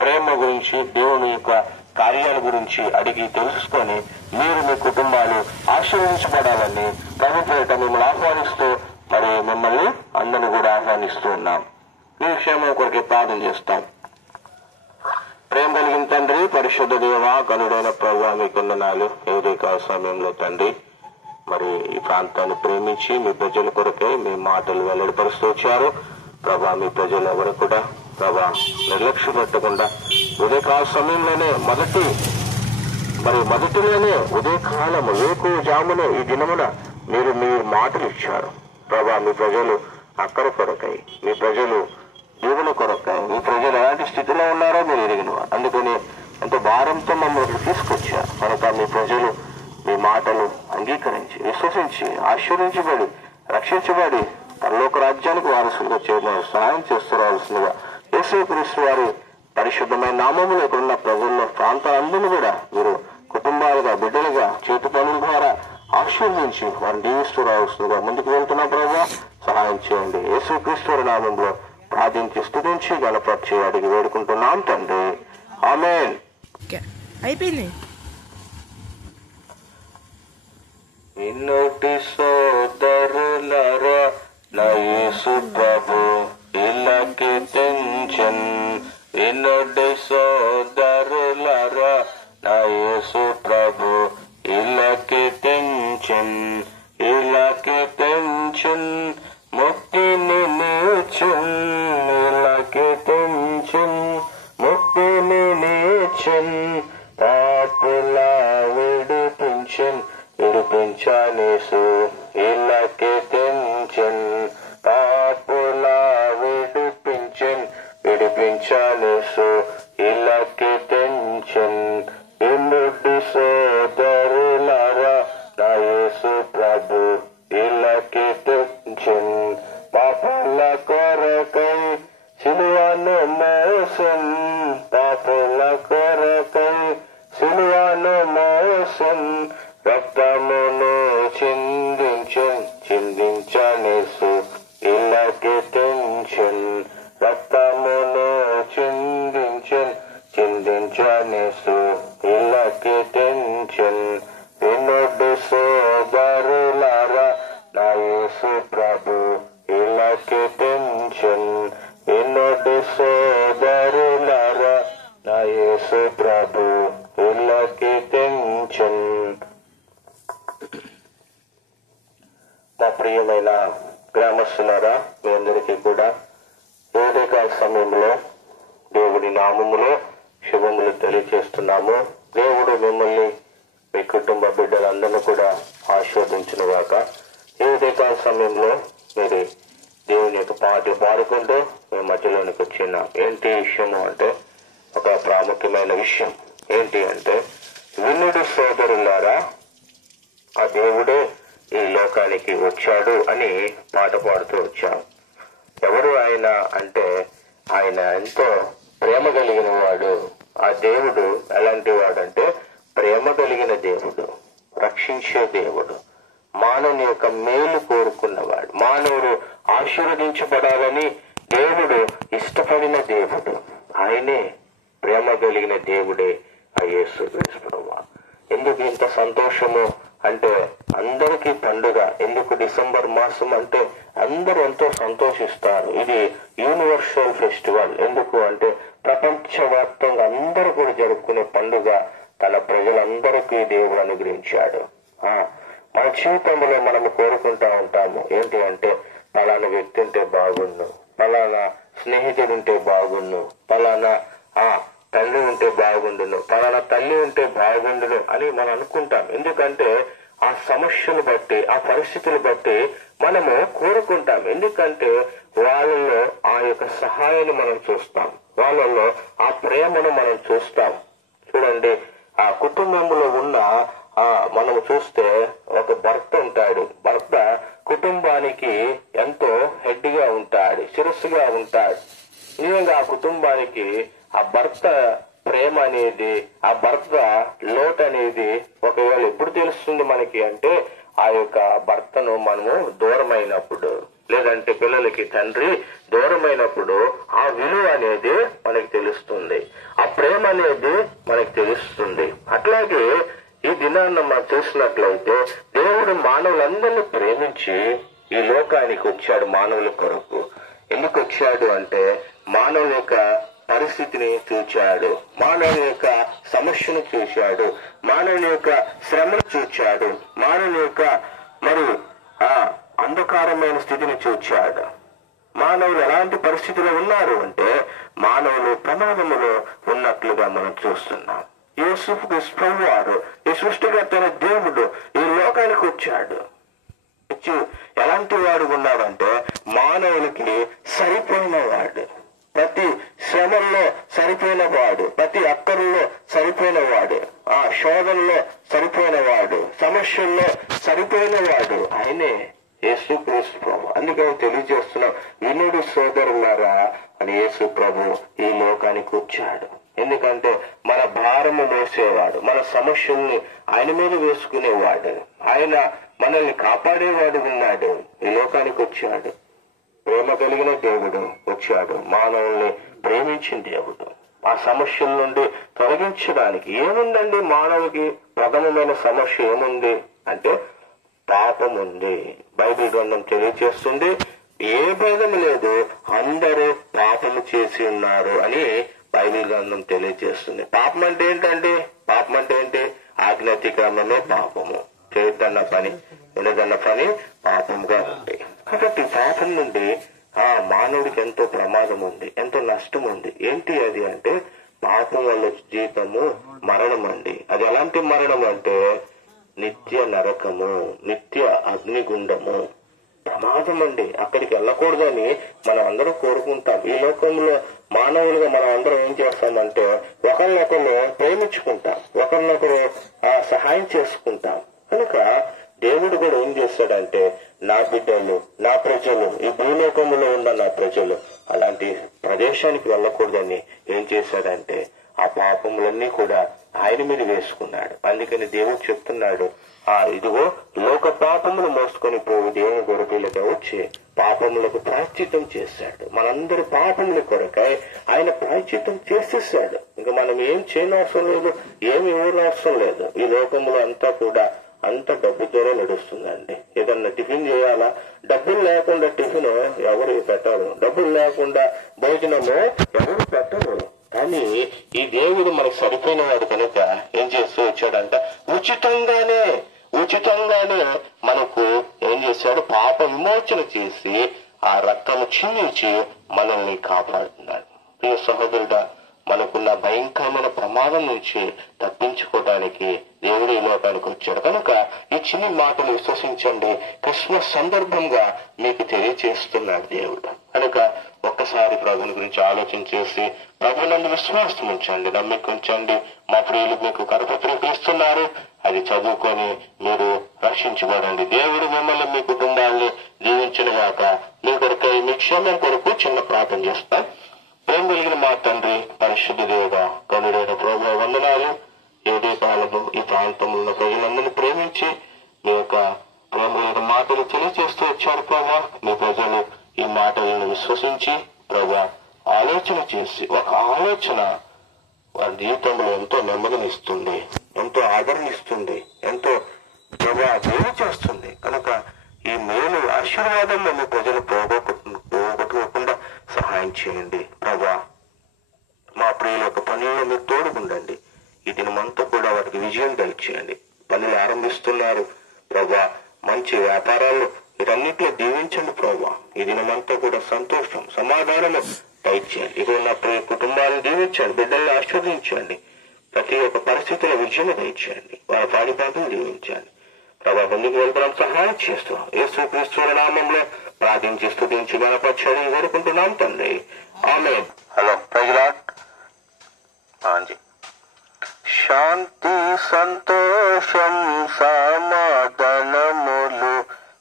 ప్రేమ గురించి, దేవుని యొక్క కార్యాల గురించి అడిగి తెలుసుకొని మీరు మీ కుటుంబాలు ఆశీర్వదించబడాలని ప్రభు పేరిట మిమ్మల్ని ఆహ్వానిస్తూ, మరి మిమ్మల్ని అందరినీ కూడా ఆహ్వానిస్తూ ఉన్నాం. మీ క్షేమం కొరకే ప్రార్థన చేస్తాం. ప్రేమ కలిగిన తండ్రి, పరిశుద్ధ దేవ, గనుడైన ప్రభువా మీకు వందనాలు. ఏదైకా సమయంలో తండ్రి మరి ఈ ప్రాంతాన్ని ప్రేమించి మీ ప్రజల కొరకై మీ మాటలు వెల్లడిపరుస్తూ వచ్చారు ప్రభా. మీ ప్రజలు ఎవరు కూడా ప్రభా నిర్లక్ష్యం పెట్టకుండా ఉదయకాల సమయంలోనే మొదటిలోనే ఉదయకాలము జామునే ఈ దినమున మీరు మాటలు ఇచ్చారు ప్రభా. మీ ప్రజలు అక్కర కొరకై, మీ ప్రజలు దేవుని కొరకై, మీ ప్రజలు ఎలాంటి స్థితిలో ఉన్నారో మీరు ఎరిగిన. అందుకని ఎంతో భారంతో మమ్మల్ని తీసుకొచ్చారు కనుక మీ ప్రజలు మీ మాటలు అంగీకరించి, విశ్వసించి, ఆశీర్వించబడి, రక్షించబడి పరలోక రాజ్యానికి వారసులుగా చేయడం సహాయం చేస్తురాల్సిందిగా యేసుక్రీస్తు వారి పరిశుద్ధమైన నామములో ఇక్కడున్న ప్రజల్లో ప్రాంతాలందరినీ కూడా మీరు కుటుంబాలుగా, బిడ్డలుగా, చేతి పనుల ద్వారా ఆశీర్వించి వారిని దీవిస్తూ రావాల్సిందిగా ముందుకు వెళ్తున్న ప్రభువా సహాయం చేయండి. యేసుక్రీస్తు వారి నామంలో ప్రార్థించి స్తుతించి గణపరిచి అడిగి వేడుకుంటున్నాం తండ్రి. ఆమేన్. అయిపోయింది. ఇన్నోటి సోదరులారా నా యేసు ప్రభు ఇలాకి టెన్షన్. ఇన్నోటి సోదరులారా నా యేసు ప్రభు ఇలాకి టెన్షన్. ఇలాకి టెన్షన్ ముక్తిని నీచున్. ఇలాకి టెన్షన్ ముక్తిని నీచున్. పాపుల విడిపించానేసు ఇలాకి టెన్షన్. పాపుల విడిపించానేసు ఇలాకి టెన్షన్. ఇన్నుడి సోదరులారా నా యేసు ప్రభు ఇలాకి టెన్షన్. పాపుల కొరకై సిలువను మోసం. పాపుల కొరకై సిలువను మోసం. రక్తమును చిందించనేసు ఇలాకి టెన్షన్. రక్తమును చిందించనేసు ఇలాకి టెన్షన్. వినుడు సోదరులారా నా యేసు ప్రభు ఇలాకి టెన్షన్. వినుడు సోదరులారా నా యేసు ప్రభు ఇలాకి టెన్షన్. నా ప్రియమైన గ్రామస్తులారా మీ అందరికీ కూడా ఉదయకాల సమయంలో దేవుడి నామములో శుభములు తెలియజేస్తున్నాము. దేవుడు మిమ్మల్ని, మీ కుటుంబ బిడ్డలందరినీ కూడా ఆశీర్వదించును గాక. ఈ ఉదయకాల సమయంలో మీరు దేవుని యొక్క పాటలు పాడుకుంటూ మీ మధ్యలోనికి వచ్చిన ఏంటి విషయము అంటే ఒక ప్రాముఖ్యమైన విషయం ఏంటి అంటే వినుడు సోదరులారా ఆ దేవుడే ఈ లోకానికి వచ్చాడు అని పాట పాడుతూ వచ్చాం. ఎవరు ఆయన అంటే ఆయన ఎంతో ప్రేమ కలిగిన వాడు. ఆ దేవుడు ఎలాంటి వాడంటే ప్రేమ కలిగిన దేవుడు, రక్షించే దేవుడు, మానవుని యొక్క మేలు కోరుకున్నవాడు, మానవుడు ఆశీర్వదించబడాలని దేవుడు ఇష్టపడిన దేవుడు. ఆయనే ప్రేమ కలిగిన దేవుడే ఆ యేసుక్రీస్తు ప్రభువా. ఎందుకు ఇంత సంతోషము అంటే అందరికీ పండుగ. ఎందుకు డిసెంబర్ మాసం అంటే అందరూ ఎంతో సంతోషిస్తారు. ఇది యూనివర్సల్ ఫెస్టివల్. ఎందుకు అంటే ప్రపంచవ్యాప్తంగా అందరూ కూడా జరుపుకునే పండుగ. తన ప్రజలందరికీ దేవుడు అనుగ్రహించాడు. మన జీవితంలో మనము కోరుకుంటా ఉంటాము ఏంటి అంటే పలానా వ్యక్తి ఉంటే బాగుండు, పలానా స్నేహితుడు ఉంటే బాగుండు, పలానా తండ్రి ఉంటే బాగుండును, పలానా తల్లి ఉంటే బాగుండును అని మనం అనుకుంటాం. ఎందుకంటే ఆ సమస్యలు బట్టి, ఆ పరిస్థితులు బట్టి మనము కోరుకుంటాం. ఎందుకంటే వాళ్ళలో ఆ యొక్క సహాయాన్ని మనం చూస్తాం, వాళ్ళలో ఆ ప్రేమను మనం చూస్తాం. చూడండి, ఆ కుటుంబంలో ఉన్న మనము చూస్తే ఒక భర్త ఉంటాడు. భర్త కుటుంబానికి ఎంతో హెడ్ గా ఉంటాడు, శిరస్సుగా ఉంటాడు. నిజంగా ఆ కుటుంబానికి ఆ భర్త ప్రేమ అనేది, ఆ భర్త లోటు అనేది ఒకవేళ ఎప్పుడు తెలుస్తుంది మనకి అంటే ఆ యొక్క భర్తను మనము దూరమైనప్పుడు, లేదంటే పిల్లలకి తండ్రి దూరమైనప్పుడు ఆ విలువ అనేది మనకి తెలుస్తుంది, ఆ ప్రేమ అనేది మనకి తెలుస్తుంది. అట్లాగే ఈ దినాన్న మనం చూసినట్లయితే దేవుడు మానవులందరినీ ప్రేమించి ఈ లోకానికి వచ్చాడు మానవుల కొరకు. ఎందుకు వచ్చాడు అంటే మానవుల యొక్క పరిస్థితిని చూచాడు, మానవుని యొక్క సమస్యను చూశాడు, మానవుని యొక్క శ్రమను చూచాడు, మానవుని యొక్క అంధకారమైన స్థితిని చూచాడు. మానవులు ఎలాంటి పరిస్థితిలో ఉన్నారు అంటే మానవులు ప్రమాదములో ఉన్నట్లుగా మనం చూస్తున్నాం. యేసుక్రీస్తు వారు, ఈ సృష్టికర్తైన దేవుడు ఈ లోకానికి వచ్చాడు. ఎలాంటి వాడు ఉన్నాడంటే మానవులకి సరిపోయిన వాడు, ప్రతి శ్రమల్లో సరిపోయిన వాడు, ప్రతి అక్కర్లో సరిపోయిన వాడు, ఆ శోధనలో సరిపోయిన వాడు, సమస్యల్లో సరిపోయిన వాడు ఆయనే యేసుక్రీస్తు ప్రభు. అందుకని తెలియజేస్తున్నాం, వినుడు సోదరులారా అని యేసు ప్రభు ఈ లోకానికి వచ్చాడు. ఎందుకంటే మన భారము మోసేవాడు, మన సమస్యల్ని ఆయన మీద వేసుకునేవాడు, ఆయన మనల్ని కాపాడేవాడు ఉన్నాడు. ఈ లోకానికి వచ్చాడు. ప్రేమ కలిగిన దేవుడు వచ్చాడు, మానవుల్ని ప్రేమించిన దేవుడు. ఆ సమస్యల నుండి తొలగించడానికి ఏముందండి? మానవుకి ప్రథమమైన సమస్య ఏముంది అంటే పాపం ఉంది. బైబిల్ గ్రంథం తెలియజేస్తుంది, ఏ భేదం లేదు, అందరూ పాపము చేసి ఉన్నారు అని బైబిల్ గ్రంథం తెలియజేస్తుంది. పాపం అంటే ఏంటండి? పాపం అంటే ఏంటి? ఆజ్ఞాతిక్రమమే పాపము. చేయొద్దన్న పని, వినదన్న పని పాపంగా ఉంది. కాబట్టి పాపం నుండి మానవుడికి ఎంతో ప్రమాదం ఉంది, ఎంతో నష్టం ఉంది. ఏంటి అది అంటే పాపం వల్ల జీవితము మరణం అండి. అది ఎలాంటి మరణం అంటే నిత్య నరకము, నిత్య అగ్నిగుండము, ప్రమాదం అండి. అక్కడికి వెళ్ళకూడదని మనం అందరూ కోరుకుంటాం. ఈ లోకంలో మానవులుగా మనం అందరం ఏం చేస్తామంటే ఒకరినొకరు ప్రేమించుకుంటాం, ఒకరినొకరు సహాయం చేసుకుంటాం. కనుక దేవుడు కూడా ఏం చేస్తాడంటే నా బిడ్డలు, నా ప్రజలు, ఈ భూలోకంలో ఉన్న నా ప్రజలు అలాంటి ప్రదేశానికి వెళ్ళకూడదని ఏం చేశాడంటే ఆ పాపములన్నీ కూడా ఆయన మీద వేసుకున్నాడు. అందుకని దేవుడు చెప్తున్నాడు, ఇదిగో లోక పాపములు మోసుకొని పోవు దేవుని గొర్రెపిల్లగా వచ్చి పాపములకు ప్రాయశ్చిత్తం చేశాడు. మనందరి పాపముల కొరకై ఆయన ప్రాయశ్చిత్తం చేసేసాడు. ఇంకా మనం ఏం చేయనవసరం లేదు, ఏమి ఇవ్వనవసరం లేదు. ఈ లోకములో అంతా కూడా అంత డబ్బుతోనే నడుస్తుందండి. ఏదన్నా టిఫిన్ చేయాలా, డబ్బులు లేకుండా టిఫిన్ ఎవరు పెట్టరు, డబ్బులు లేకుండా భోజనము ఎవరు పెట్టరు. కానీ ఈ దేవుడు మనకు సరిపోయిన వాడు కనుక ఏం చేస్తూ వచ్చాడంట, ఉచితంగానే మనకు ఏం చేశాడు, పాప విమోచన చేసి ఆ రక్తము చిందించి మనల్ని కాపాడుతున్నాడు. ప్రియ సహోదరుడా, మనకున్న భయంకరమైన ప్రమాదం నుంచి తప్పించుకోవడానికి దేవుడు ఈ లోకానికి వచ్చాడు. కనుక ఈ చిన్ని మాటలు విశ్వసించండి, క్రిస్మస్ సందర్భంగా మీకు తెలియజేస్తున్నాడు దేవుడు. కనుక ఒక్కసారి ప్రభుని గురించి ఆలోచన చేసి ప్రభునందు విశ్వాసం ఉంచండి, నమ్మిక ఉంచండి. మా ప్రియులు మీకు కరపత్రిక ఇస్తున్నారు, అది చదువుకొని మీరు రక్షించబడండి. దేవుడు మిమ్మల్ని, మీ కుటుంబాన్ని జీవించిన గాక. మీ కొరకు, మీ క్షేమం కొరకు చిన్న ప్రార్థన చేస్తాం. ప్రేమ కలిగిన మా తండ్రి, పరిశుద్ధ దేవుడా, కనుడైన ప్రభువా, వందనాలు. ఏదే కాలంలో ఈ ప్రాంతంలో ఉన్న ప్రజలందరినీ ప్రేమించి మీ యొక్క ప్రేమ మాటలు తెలియజేస్తూ వచ్చారు ప్రభా. మీ ప్రజలు ఈ మాటలను విశ్వసించి ప్రభా ఆలోచన చేసి, ఒక ఆలోచన వారి జీవితంలో ఎంతో నెమ్మదినిస్తుంది, ఎంతో ఆదరణిస్తుంది, ఎంతో ప్రభా మేలు చేస్తుంది. కనుక ఈ మేలు ఆశీర్వాదం మీ ప్రజలు పోగొట్టుకోకుండా సహాయం చేయండి ప్రభా. మా ప్రియుల యొక్క పనుల్లో మీరు తోడుకుండండి. ఈ దినమంతా కూడా వారికి విజయం దయచేయండి. పనులు ఆరంభిస్తున్నారు ప్రభా, మంచి వ్యాపారాలు వీటన్నిటిలో దీవించండి ప్రభా. ఈ దినమంతా కూడా సంతోషం, సమాధానము దయచేయండి. ఇక ఉన్న ప్రియ కుటుంబాలను దీవించండి, బిడ్డల్ని ఆశీర్వదించండి. ప్రతి ఒక్క పరిస్థితుల్లో విజయం దయచేయండి. వారి పాడిపాటలు దీవించండి ప్రభా. ముందుకు వెళ్తాం సహాయం చేస్తాం. యేసుక్రీస్తు నామంలో ప్రార్థించి స్తుతించి గణపరచాలని కోరుకుంటున్నాం తండ్రి, ఆమేన్. హలో ప్రైజ్ శాంతి సంతోషం సమాధానములు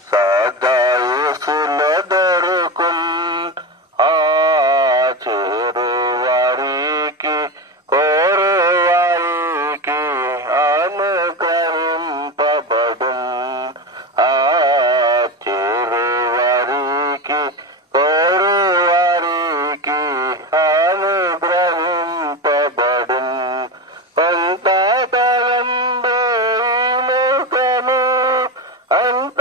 సదా యేసులో దొరుకున్. చేరు వారికి కోరు వారికి అనుగ్రహింపబడున్. చేరు వారికి కోరు వారికి అనుగ్రహింపబడున్. అంత తలంబు లోకము అంత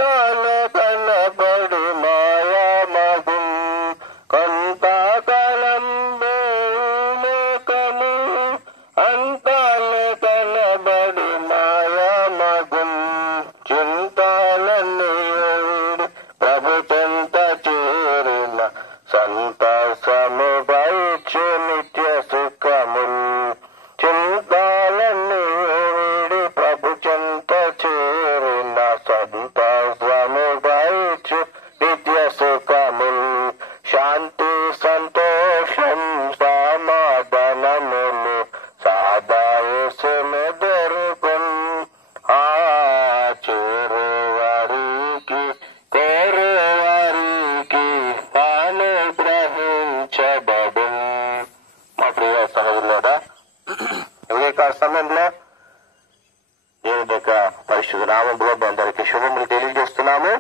పరిశుద్ధ నామములో మీ అందరికీ శుభములు తెలియజేస్తున్నాము.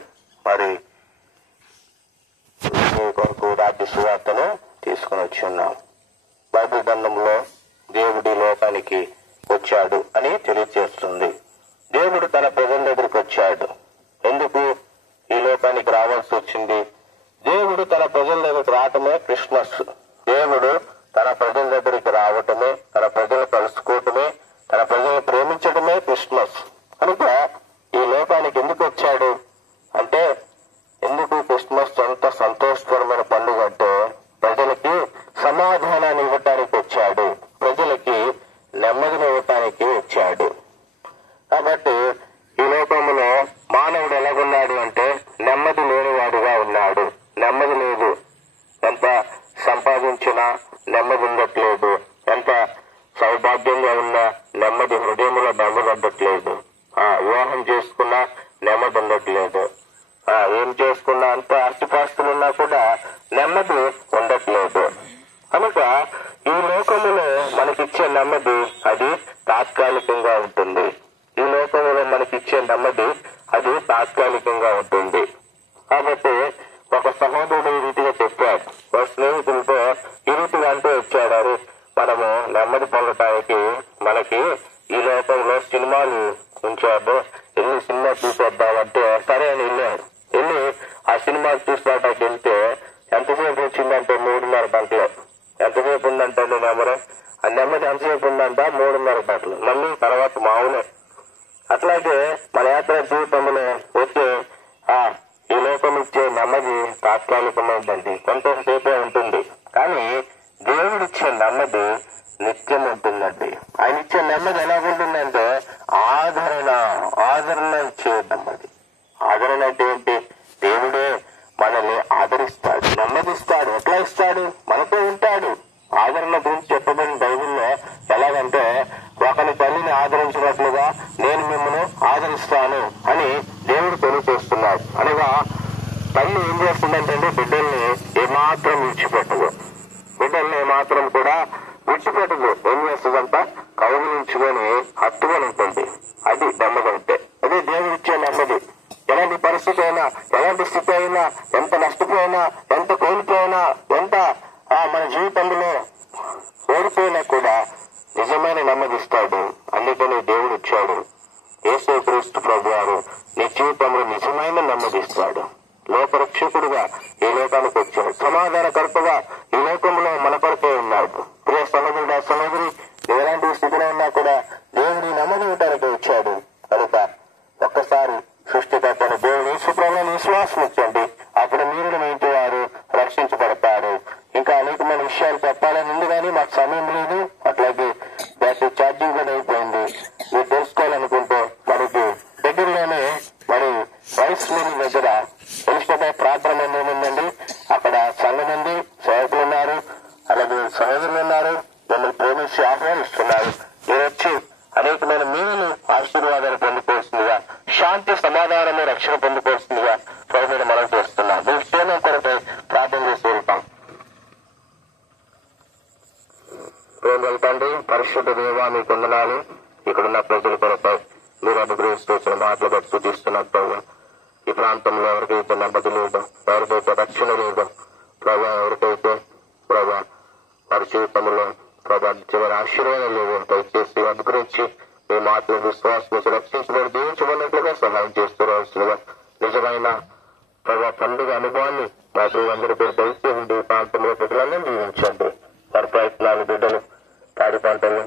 మరి మీ కొరకు రాజ్య సువార్తను తీసుకుని వచ్చి ఉన్నాం. బైబిల్ గ్రంథంలో దేవుడి లోకానికి వచ్చాడు అని తెలియజేస్తుంది. దేవుడు తన ప్రజల దగ్గరికి వచ్చాడు. ఎందుకు ఈ లోకానికి రావాల్సి వచ్చింది? దేవుడు తన ప్రజల దగ్గరికి రావటమే క్రిస్మస్. దేవుడు తన ప్రజల దగ్గరికి రావటమే, తన ప్రజలు కలుసుకోవటమే, తన ప్రజలను ప్రేమించడమే క్రిస్మస్. కనుక ఈ లోకానికి ఎందుకు వచ్చాడు అంటే, ఎందుకు క్రిస్మస్ అంత సంతోషకరమైన పండుగ అంటే, ప్రజలకి సమాధానాన్ని ఇవ్వటానికి వచ్చాడు, ప్రజలకి నెమ్మదిని ఇవ్వటానికి వచ్చాడు. కాబట్టి ఈ లోకంలో మానవుడు ఎలాగున్నాడు అంటే నెమ్మది లేనివాడుగా ఉన్నాడు. నెమ్మది లేదు. ఎంత సంపాదించినా నెమ్మది ఉండట్లేదు. ఎంత సౌభాగ్యంగా ఉన్నా నెమ్మది హృదయంలో నెమ్మది ఉండట్లేదు. వివాహం చేసుకున్నా నెమ్మది ఉండట్లేదు. ఏం చేసుకున్నా అంత ఆస్తిపాస్తులున్నా కూడా నెమ్మది ఉండట్లేదు. కనుక ఈ లోకములో మనకిచ్చే నెమ్మది అది తాత్కాలికంగా ఉంటుంది. ఈ లోకంలో మనకిచ్చే నెమ్మది అది తాత్కాలికంగా ఉంటుంది. కాబట్టి ఒక సహోదరుడు ఈ రీతిగా చెప్పాడు, ఒక స్నేహితులతో ఈ రీతిగా అంటూ వచ్చాడు, మనము నెమ్మది పొందటానికి మనకి ఈ లోకంలో సినిమాలు ఉంచాడు, వెళ్ళి సినిమా చూసేద్దామంటే సరే అని వెళ్ళాడు. వెళ్ళి ఆ సినిమా చూసుకోవటానికి వెళ్తే ఎంతసేపు వచ్చిందంటే 3.5 గంటలు. ఎంతసేపు ఉందంటే నెమ్మది ఆ నెమ్మది ఎంతసేపు ఉందంట 3.5 గంటలు. మళ్ళీ తర్వాత మామూలే. అట్లాగే మన యాత్ర జీవితంలో వచ్చే ఈ లోకం ఇచ్చే నెమ్మది తాత్కాలికమైందండి, కొంతసేపే ఉంటుంది. కానీ దేవుడిచ్చే నెమ్మది నిత్యం ఉంటుందండి. ఆయన ఇచ్చే నెమ్మది ఎలా ఉంటుందంటే ఆదరణ ఇచ్చే నెమ్మది. ఆదరణ అంటే ఏంటి? దేవుడే మనల్ని ఆదరిస్తాడు, నెమ్మదిస్తాడు. ఎట్లా ఇస్తాడు? మనతో ఉంటాడు. ఆదరణ గురించి చెప్పబడిన బైబిల్లో ఎలాగంటే, ఒకని తల్లిని ఆదరించినట్లుగా నేను మిమ్మల్ని ఆదరిస్తాను అని దేవుడు తెలియజేస్తున్నాడు. అనగా తల్లి ఏం చేస్తుందంటే బిడ్డల్ని ఏమాత్రం విడిచిపెట్టదు. బిడ్డల్ని ఏమాత్రం కూడా విడిచిపెట్టదు. ఏం చేస్తుందంట? కౌగిలించుకొని హత్తుకొని ఉంటుంది. అది నెమ్మది అంటే. అదే దేవుడు ఇచ్చే నెమ్మది. ఎలాంటి పరిస్థితి అయినా, ఎలాంటి స్థితి అయినా, ఎంత నష్టపోయినా, ఎంత కోల్పోయినా, ఎంత మన జీవితంలో ఓడిపోయినా కూడా నిజమైన నెమ్మదిస్తాడు. అందుకని దేవుడు ఇచ్చాడు. యేసుక్రీస్తు ప్రభువారు నీ జీవితంలో నిజమైన నెమ్మదిస్తాడు. లోకరక్షకుడుగా ఈ లోకానికి వచ్చాడు. సమాధానకర్తగా ఈ లోకంలో మన కొరకే ఉన్నాడు. ప్రియ సహోదరుడు, సహోదరి, ఎలాంటి స్థితిలో ఉన్నా కూడా దేవుడి నెమ్మది ఇవ్వటానికి వచ్చాడు. కనుక ఒక్కసారి సృష్టికర్తను దేవుడు యేసుప్రభువుని విశ్వాసం ఉంచండి. అప్పుడు మీరు మీ ఇంటి వారు రక్షించబడతారు. ఇంకా అనేకమైన విషయాలు చెప్పాలని ఉంది కానీ మాకు సమయం లేదు. అట్లాగే బ్యాటరీ ఛార్జింగ్ కూడా అయిపోయింది. మీరు తెలుసుకోవాలనుకుంటే మనకి దగ్గరలోనే మరి రైస్ మిల్ దగ్గర ఎలిజబెత్ ప్రార్థన మందిరం ఉందండి. అక్కడ సంఘం ఉంది, సేవకులు ఉన్నారు, అలాగే సహోదరులు ఉన్నారు. మిమ్మల్ని ప్రేమించి ఆహ్వానిస్తున్నారు. మీరు వచ్చి అనేకమైన మేలు ఆశీర్వాదాలు పొందుకోవాల్సిందిగా, శాంతి సమాధానము రక్షణ పొందుకోవాల్సిందిగా ప్రభువుని మనం చేస్తున్నాం. మీ క్షేమం కొరకై ప్రార్థన చేసి వెళ్తాం. ప్రేమల తండ్రి, పరిశుద్ధ దేవా, మీకు వందనాలు. ఇక్కడున్న ప్రజల కొరకై మీరు అనుగ్రహిస్తూ వచ్చిన మాటలు బట్టి సూచిస్తున్నారు ప్రభు. ఈ ప్రాంతంలో ఎవరికైతే నెమ్మది లేదు, ఎవరికైతే రక్షణ లేదు ప్రభా, ఎవరికైతే ప్రభా వారి జీవితంలో ప్రభా చివరి ఆశీర్వాదం లేదు, దయచేసి అనుగ్రహించి మీ మాటలు విశ్వాసం రక్షించబడి దీవించబడినట్లుగా సహాయం చేస్తూ రావాల్సిందిగా నిజమైన ప్రభా పండుగ అనుభవాన్ని మా అందరి పేరు దయచేయండి. ఈ ప్రాంతంలో ప్రజలందరూ జీవించండి. వారి ప్రయత్నాలు, బిడ్డలు, పాడి పంటలు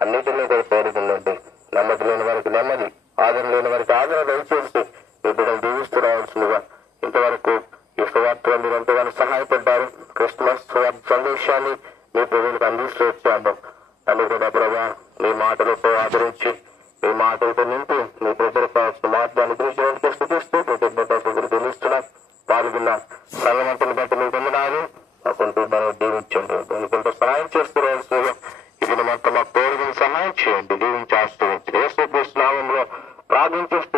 అన్నింటినీ కూడా పేరుకుందండి. నెమ్మది లేని వారికి నెమ్మది, ఆదరణ లేని వారికి ఆదరణ దయచేసి మీ బిడ్డలు దీవిస్తూ రావాల్సిందిగా. ఇంతవరకు ఈ సువార్తలో మీరు ఎంతగానో సహాయపడ్డారు. క్రిస్మస్ సందేశాన్ని మీ ప్రజలకు అందిస్తూ వచ్చాము. అని కూడా ప్రభా మీ మాటలతో ఆదరించి, మీ మాటలతో నింపి మీ ప్రజలకు కావాల్సిన మాటలు అనుగ్రహించడానికి స్థుతిస్తూ కృతజ్ఞతలు తెలుస్తున్నాం. పాల్గొన్న సంగమంతుని బట్టి మీకు వందనాలు. మా కుటుంబాన్ని దీవించండి. కొంత సహాయం చేస్తూ రావాల్సిందిగా ఇది మొత్తం మా పేరుని సహాయం చేయండి. దీవించి ఆశ్రయించండి. యేసుక్రీస్తు నామములో ప్రార్థించేస్తూ